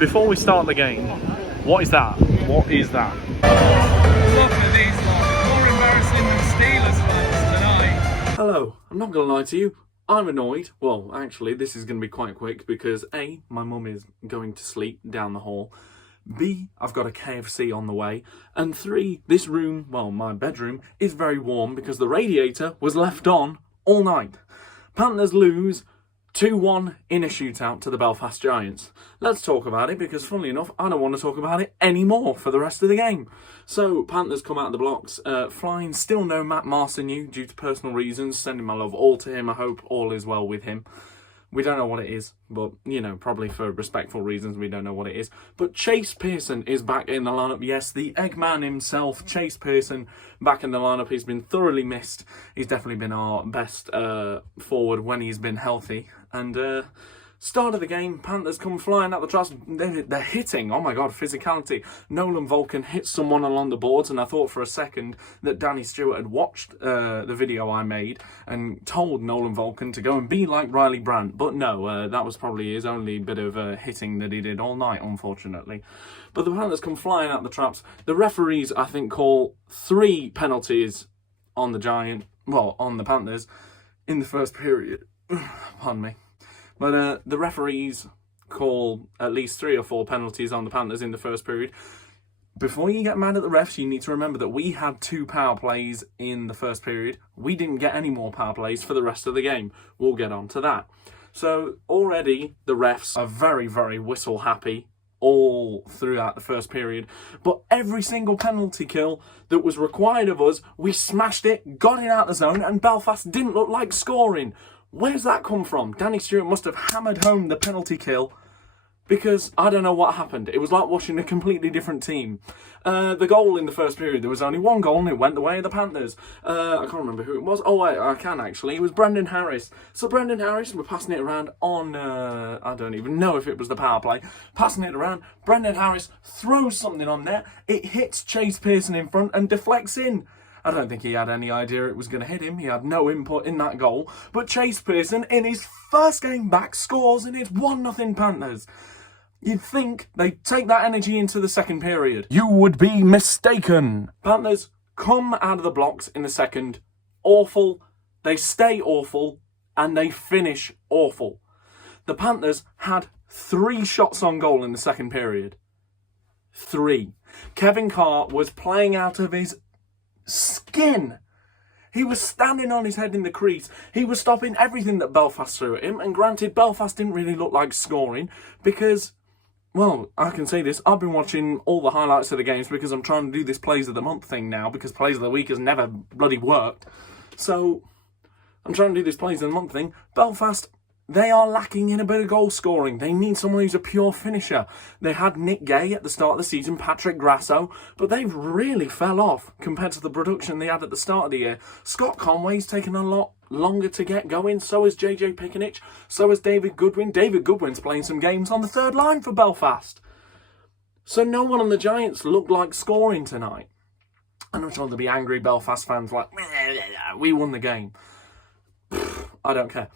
Before we start the game, what is that? What is that? Look at these lot. More embarrassing than Steelers fans tonight. Hello, I'm not going to lie to you. I'm annoyed. Well, actually, this is going to be quite quick because A, my mum is going to sleep down the hall. B, I've got a KFC on the way. And 3, this room, well, my bedroom, is very warm because the radiator was left on all night. Panthers lose 2-1 in a shootout to the Belfast Giants. Let's talk about it because, funnily enough, I don't want to talk about it anymore for the rest of the game. So, Panthers come out of the blocks, flying, still no Matt Marcineau due to personal reasons, sending my love all to him. I hope all is well with him. We don't know what it is, but, you know, probably for respectful reasons, we don't know what it is. But Chase Pearson is back in the lineup. Yes, the Eggman himself, Chase Pearson, back in the lineup. He's been thoroughly missed. He's definitely been our best forward when he's been healthy. And start of the game, Panthers come flying out the traps. They're hitting. Oh my God, physicality. Nolan Vulcan hits someone along the boards, and I thought for a second that Danny Stewart had watched the video I made and told Nolan Vulcan to go and be like Riley Brandt. But no, that was probably his only bit of hitting that he did all night, unfortunately. But the Panthers come flying out the traps. The referees, I think, call 3 penalties on the Panthers in the first period. Pardon me. But the referees call at least 3 or 4 penalties on the Panthers in the first period. Before you get mad at the refs, you need to remember that we had 2 power plays in the first period. We didn't get any more power plays for the rest of the game. We'll get on to that. So already the refs are very, very whistle happy all throughout the first period. But every single penalty kill that was required of us, we smashed it, got it out of the zone, and Belfast didn't look like scoring. Where's that come from? Danny Stewart must have hammered home the penalty kill because I don't know what happened. It was like watching a completely different team. The goal in the first period, there was only one goal and it went the way of the Panthers. I can't remember who it was. Oh, I can actually. It was Brendan Harris. So Brendan Harris, we're passing it around on, I don't even know if it was the power play. Passing it around, Brendan Harris throws something on net. It hits Chase Pearson in front and deflects in. I don't think he had any idea it was going to hit him. He had no input in that goal. But Chase Pearson, in his first game back, scores and it's 1-0 Panthers. You'd think they'd take that energy into the second period. You would be mistaken. Panthers come out of the blocks in the second. Awful. They stay awful. And they finish awful. The Panthers had 3 shots on goal in the second period. 3. Kevin Carr was playing out of his skin. He was standing on his head in the crease. He was stopping everything that Belfast threw at him. And granted, Belfast didn't really look like scoring because, well, I can say this. I've been watching all the highlights of the games because I'm trying to do this Plays of the Month thing now because Plays of the Week has never bloody worked. So I'm trying to do this Plays of the Month thing. Belfast, they are lacking in a bit of goal scoring. They need someone who's a pure finisher. They had Nick Gay at the start of the season, Patrick Grasso, but they've really fell off compared to the production they had at the start of the year. Scott Conway's taken a lot longer to get going. So is JJ Pickenich. So is David Goodwin. David Goodwin's playing some games on the third line for Belfast. So no one on the Giants looked like scoring tonight. And I'm sure there'll be angry Belfast fans like, we won the game. I don't care.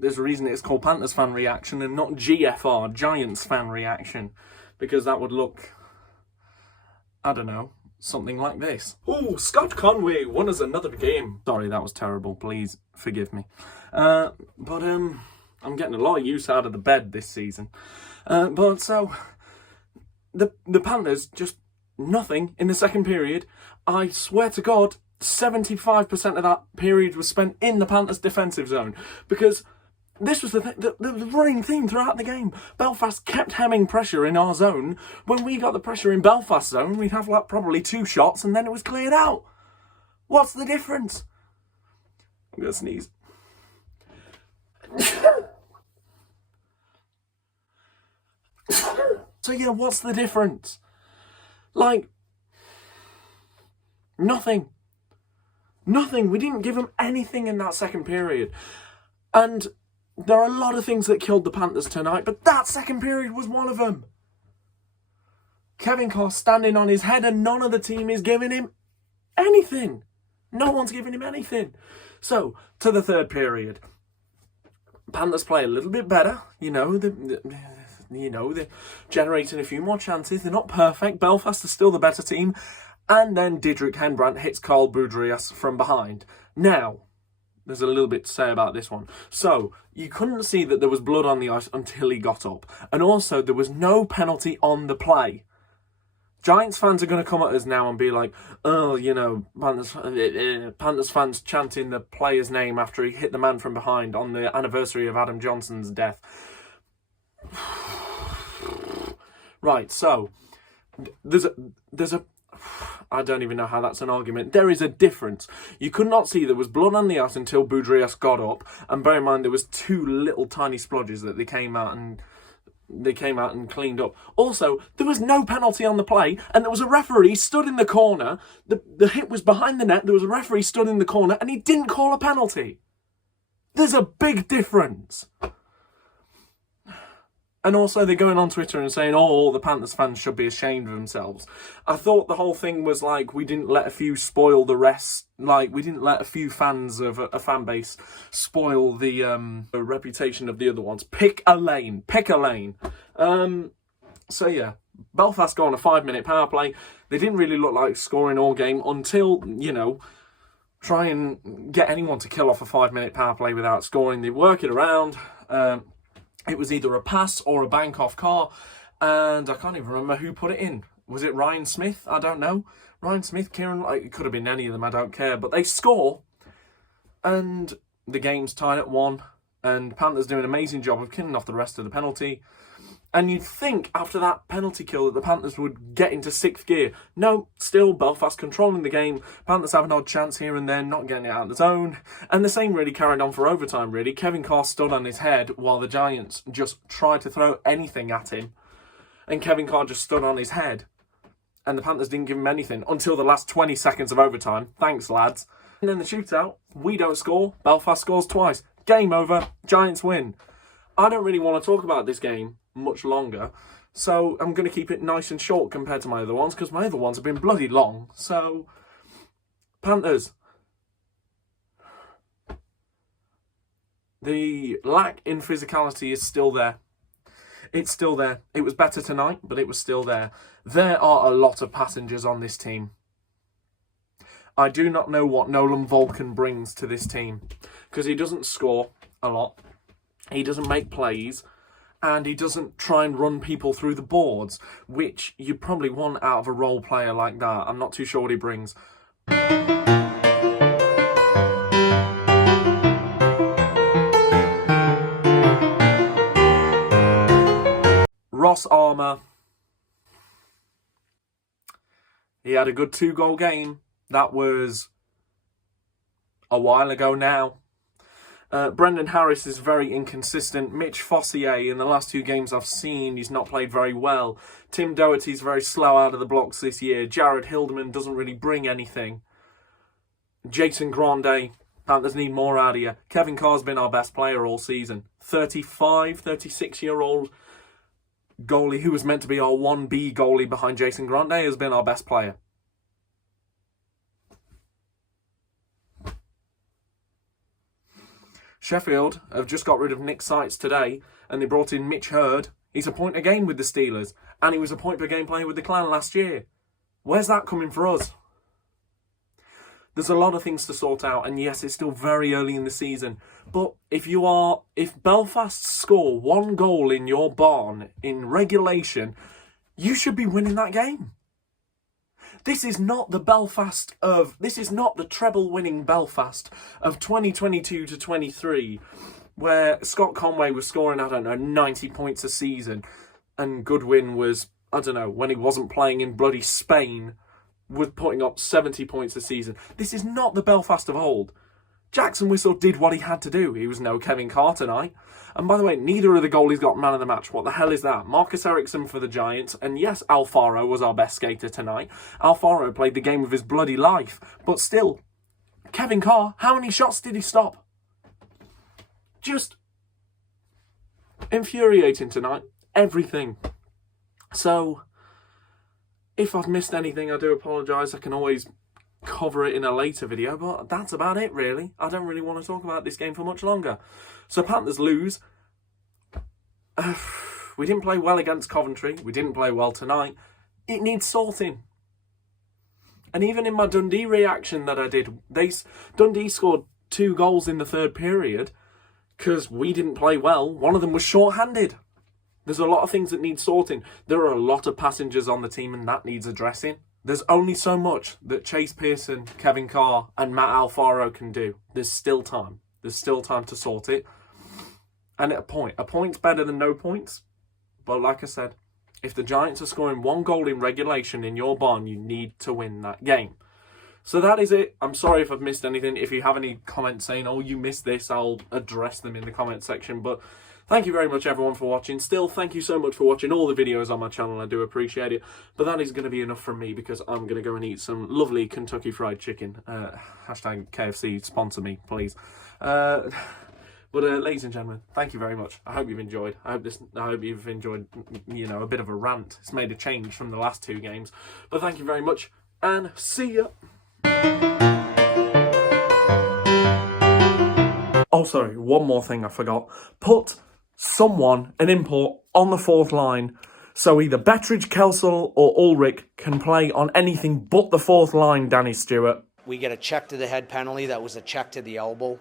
There's a reason it's called Panthers fan reaction and not GFR, Giants fan reaction. Because that would look, I don't know, something like this. Oh, Scott Conway won us another game. Sorry, that was terrible. Please forgive me. But I'm getting a lot of use out of the bed this season. But so, the Panthers, just nothing in the second period. I swear to God, 75% of that period was spent in the Panthers' defensive zone. Because this was the running theme throughout the game. Belfast kept hemming pressure in our zone. When we got the pressure in Belfast zone, we'd have like probably 2 shots and then it was cleared out. What's the difference? I'm going to sneeze. So yeah, what's the difference? Like, nothing. Nothing. We didn't give them anything in that second period. And there are a lot of things that killed the Panthers tonight, but that second period was one of them. Kevin Carr standing on his head and none of the team is giving him anything. No one's giving him anything. So, to the third period. Panthers play a little bit better. You know, you know, they're generating a few more chances. They're not perfect. Belfast is still the better team. And then Didrik Henbrandt hits Carl Boudrias from behind. Now, there's a little bit to say about this one. So, you couldn't see that there was blood on the ice until he got up. And also, there was no penalty on the play. Giants fans are going to come at us now and be like, oh, you know, Panthers fans chanting the player's name after he hit the man from behind on the anniversary of Adam Johnson's death. Right, so, there's a I don't even know how that's an argument. There is a difference. You could not see there was blood on the ice until Boudrias got up, and bear in mind there was 2 little tiny splodges that they came out and cleaned up. Also, there was no penalty on the play, and there was a referee stood in the corner. The hit was behind the net. There was a referee stood in the corner, and he didn't call a penalty. There's a big difference. And also, they're going on Twitter and saying, oh, all the Panthers fans should be ashamed of themselves. I thought the whole thing was like, we didn't let a few spoil the rest. Like, we didn't let a few fans of a fan base spoil the reputation of the other ones. Pick a lane. Pick a lane. So, yeah. Belfast go on a 5-minute power play. They didn't really look like scoring all game until, you know, try and get anyone to kill off a 5-minute power play without scoring. They work it around. It was either a pass or a bank-off car, and I can't even remember who put it in. Was it Ryan Smith? I don't know. Ryan Smith, Kieran, it could have been any of them, I don't care. But they score, and the game's tied at 1, and Panthers do an amazing job of killing off the rest of the penalty. And you'd think after that penalty kill that the Panthers would get into 6th gear. No, still Belfast controlling the game. Panthers have an odd chance here and there, not getting it out of the zone. And the same really carried on for overtime, really. Kevin Carr stood on his head while the Giants just tried to throw anything at him. And Kevin Carr just stood on his head. And the Panthers didn't give him anything until the last 20 seconds of overtime. Thanks, lads. And then the shootout, we don't score. Belfast scores twice. Game over. Giants win. I don't really want to talk about this game much longer, so I'm going to keep it nice and short compared to my other ones, because my other ones have been bloody long. So, Panthers. The lack in physicality is still there. It's still there. It was better tonight, but it was still there. There are a lot of passengers on this team. I do not know what Nolan Volkan brings to this team, because he doesn't score a lot. He doesn't make plays. And he doesn't try and run people through the boards, which you probably want out of a role player like that. I'm not too sure what he brings. Ross Armour. He had a good 2-goal game. That was a while ago now. Brendan Harris is very inconsistent. Mitch Fossier, in the last 2 games I've seen, he's not played very well. Tim Doherty's very slow out of the blocks this year. Jared Hildeman doesn't really bring anything. Jason Grande, Panthers need more out of you. Kevin Carr's been our best player all season. 36-year-old goalie who was meant to be our 1B goalie behind Jason Grande has been our best player. Sheffield have just got rid of Nick Seitz today, and they brought in Mitch Hurd. He's a point a game with the Steelers, and he was a point per game player with the Clan last year. Where's that coming for us? There's a lot of things to sort out, and yes, it's still very early in the season. But if Belfast score 1 goal in your barn in regulation, you should be winning that game. This is not the treble-winning Belfast of 2022 to 23, where Scott Conway was scoring, 90 points a season, and Goodwin was, when he wasn't playing in bloody Spain, was putting up 70 points a season. This is not the Belfast of old. Jackson Whistle did what he had to do. He was no Kevin Carr tonight. And by the way, neither of the goalies got man of the match. What the hell is that? Marcus Ericsson for the Giants. And yes, Alfaro was our best skater tonight. Alfaro played the game of his bloody life. But still, Kevin Carr, how many shots did he stop? Just infuriating tonight. Everything. So, if I've missed anything, I do apologise. I can always cover it in a later video, but that's about it, really. I don't really want to talk about this game for much longer. So Panthers lose. We didn't play well against Coventry. We didn't play well tonight. It needs sorting. And even in my Dundee reaction that I did, Dundee scored 2 goals in the third period because we didn't play well. One of them was short-handed. There's a lot of things that need sorting. There are a lot of passengers on the team and that needs addressing. There's only so much that Chase Pearson, Kevin Carr and Matt Alfaro can do. There's still time. There's still time to sort it. And at a point's better than no points. But like I said, if the Giants are scoring 1 goal in regulation in your barn, you need to win that game. So that is it. I'm sorry if I've missed anything. If you have any comments saying, oh, you missed this, I'll address them in the comment section. But thank you very much, everyone, for watching. Still, thank you so much for watching all the videos on my channel. I do appreciate it. But that is going to be enough from me because I'm going to go and eat some lovely Kentucky Fried Chicken. Hashtag KFC, sponsor me, please. But ladies and gentlemen, thank you very much. I hope you've enjoyed. I hope you've enjoyed, a bit of a rant. It's made a change from the last 2 games. But thank you very much, and see ya. Oh, sorry, one more thing I forgot. Put an import, on the 4th line, so either Bettridge, Kelsall, or Ulrich can play on anything but the 4th line, Danny Stewart. We get a check to the head penalty. That was a check to the elbow.